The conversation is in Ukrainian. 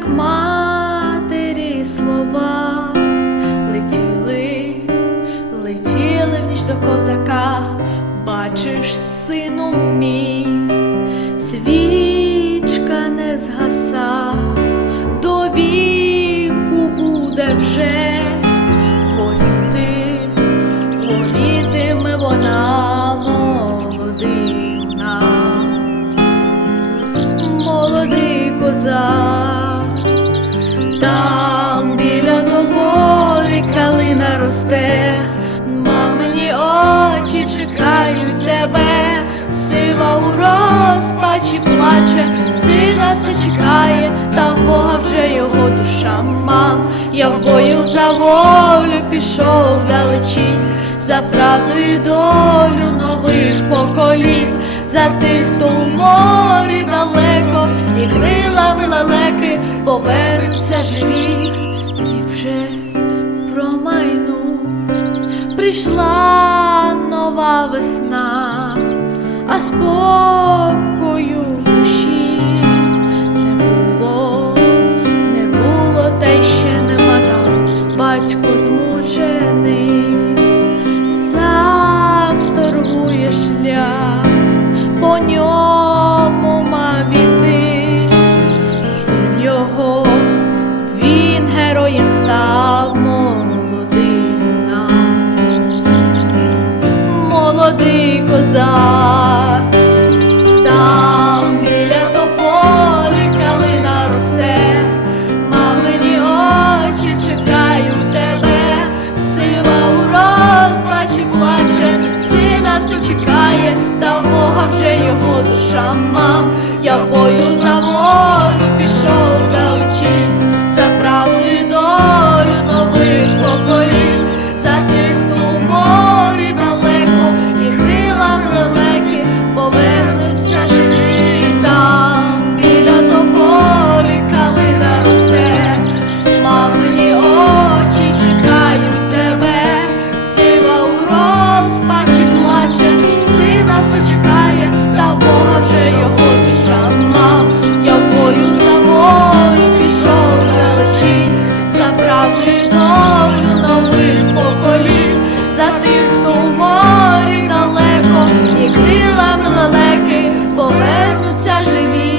як матері слова, летіли, летіли в ніч до козака, бачиш, сину мій, свічка не згаса, до віку буде вже горіти, горітиме вона молодина. Молодий козак, росте, мамині очі чекають тебе, сива у розпачі плаче, сина все чекає, та в Бога вже його душа. Мам. Я в бою за волю пішов далечінь, за правду і долю нових поколінь, за тих, хто у морі далеко, і крилами лелеки повернуться живі, промайнув, прийшла нова весна, а спокою в душі не було, не було, та й ще нема там, батько змучений, молодий. Там біля тополі калина росте, мамині очі чекають тебе, сива у розпачі плаче, сина все чекає, та в Бога вже його душа мам. Я бою за волю пішов Приновлю нових поколінь, за тих, хто в морі далеко, і крилами лелеки повернуться живі.